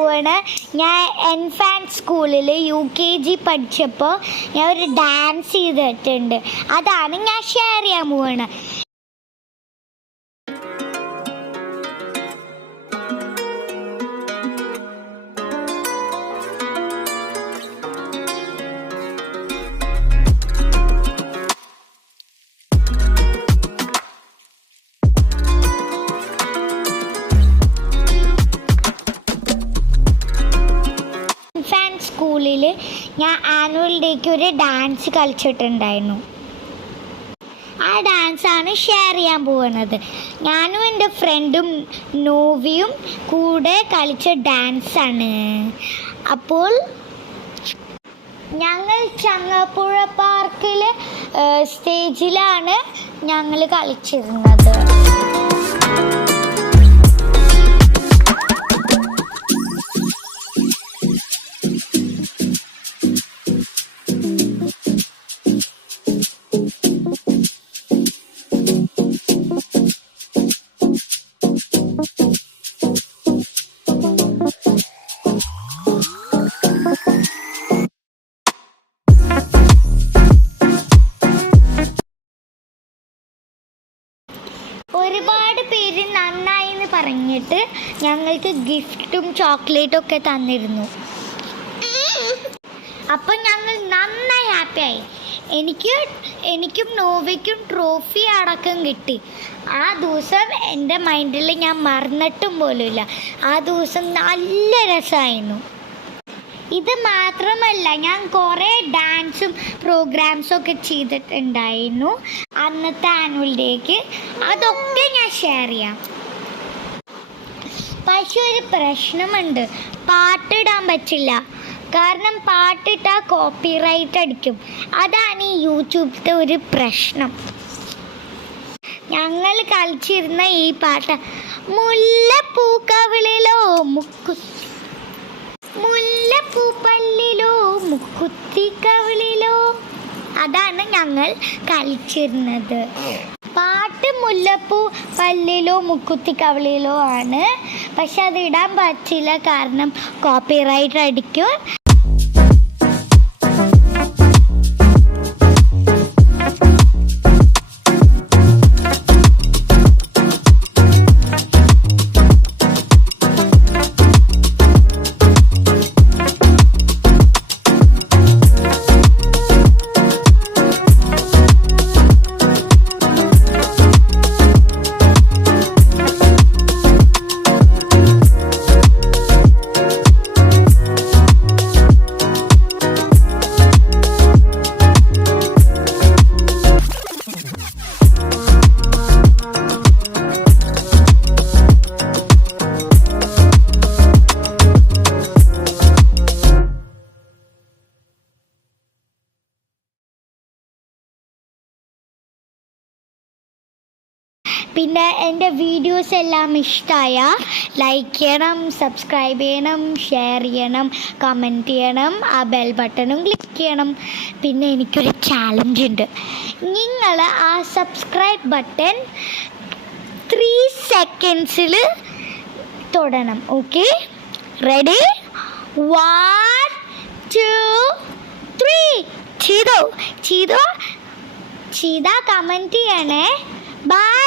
പോവാണ്. ഞാൻ എൻഫാൻറ്റ് സ്കൂളിൽ UKG പഠിച്ചപ്പോൾ ഞാൻ ഒരു ഡാൻസ് ചെയ്തിട്ടുണ്ട്. അതാണ് ഞാൻ ഷെയർ ചെയ്യാൻ പോവാണ്. സ്കൂളിൽ ഞാൻ ആനുവൽ ഡേക്ക് ഒരു ഡാൻസ് കളിച്ചിട്ടുണ്ടായിരുന്നു. ആ ഡാൻസാണ് ഷെയർ ചെയ്യാൻ പോകുന്നത്. ഞാനും എൻ്റെ ഫ്രണ്ടും നോവിയും കൂടെ കളിച്ച ഡാൻസാണ്. അപ്പോൾ ഞങ്ങൾ ചങ്ങപ്പുഴ പാർക്കിൽ സ്റ്റേജിലാണ് ഞങ്ങൾ കളിച്ചിരുന്നത്. ഒരുപാട് പേര് നന്നായി എന്ന് പറഞ്ഞിട്ട് ഞങ്ങൾക്ക് ഗിഫ്റ്റും ചോക്ലേറ്റും ഒക്കെ തന്നിരുന്നു. അപ്പം ഞങ്ങൾ നന്നായി ഹാപ്പിയായി. എനിക്കും നോവയ്ക്കും ട്രോഫി അടക്കം കിട്ടി. ആ ദിവസം എൻ്റെ മൈൻഡിൽ ഞാൻ മറന്നിട്ടും പോലുമില്ല. ആ ദിവസം നല്ല രസമായിരുന്നു. ഇത് മാത്രമല്ല, ഞാൻ കുറേ ഡാൻസും പ്രോഗ്രാംസും ഒക്കെ ചെയ്തിട്ടുണ്ടായിരുന്നു അന്നത്തെ ആനുവൽ ഡേക്ക്. അതൊക്കെ ഞാൻ ഷെയർ ചെയ്യാം. പക്ഷെ ഒരു പ്രശ്നമുണ്ട്, പാട്ടിടാൻ പറ്റില്ല. കാരണം പാട്ടിട്ടാൽ കോപ്പിറൈറ്റ് അടിക്കും. അതാണ് ഈ യൂട്യൂബിലത്തെ ഒരു പ്രശ്നം. ഞങ്ങൾ കളിച്ചിരുന്ന ഈ പാട്ട് മുല്ലപ്പൂക്കവിളിലോ മുല്ലപ്പൂപ്പല്ലിലോ മുക്കുത്തിക്കവിളിലോ, അതാണ് ഞങ്ങൾ കളിച്ചിരുന്നത്. പാട്ട് മുല്ലപ്പൂ പല്ലിലോ മുക്കുത്തിക്കവിളിലോ ആണ്. പക്ഷെ അത് ഇടാൻ പറ്റില്ല, കാരണം കോപ്പിറൈറ്റ് അടിക്കും. പിന്നെ എൻ്റെ വീഡിയോസ് എല്ലാം ഇഷ്ടമായ ലൈക്ക് ചെയ്യണം, സബ്സ്ക്രൈബ് ചെയ്യണം, ഷെയർ ചെയ്യണം, കമൻറ്റ് ചെയ്യണം, ആ ബെൽ ബട്ടണും ക്ലിക്ക് ചെയ്യണം. പിന്നെ എനിക്കൊരു ചാലഞ്ച് ഉണ്ട്. നിങ്ങൾ ആ സബ്സ്ക്രൈബ് ബട്ടൺ 3 സെക്കൻഡ്സിൽ തൊടണം. Okay, ready? 1 2 3. ചെയ്താൽ കമൻറ്റ് ചെയ്യണേ. ബൈ.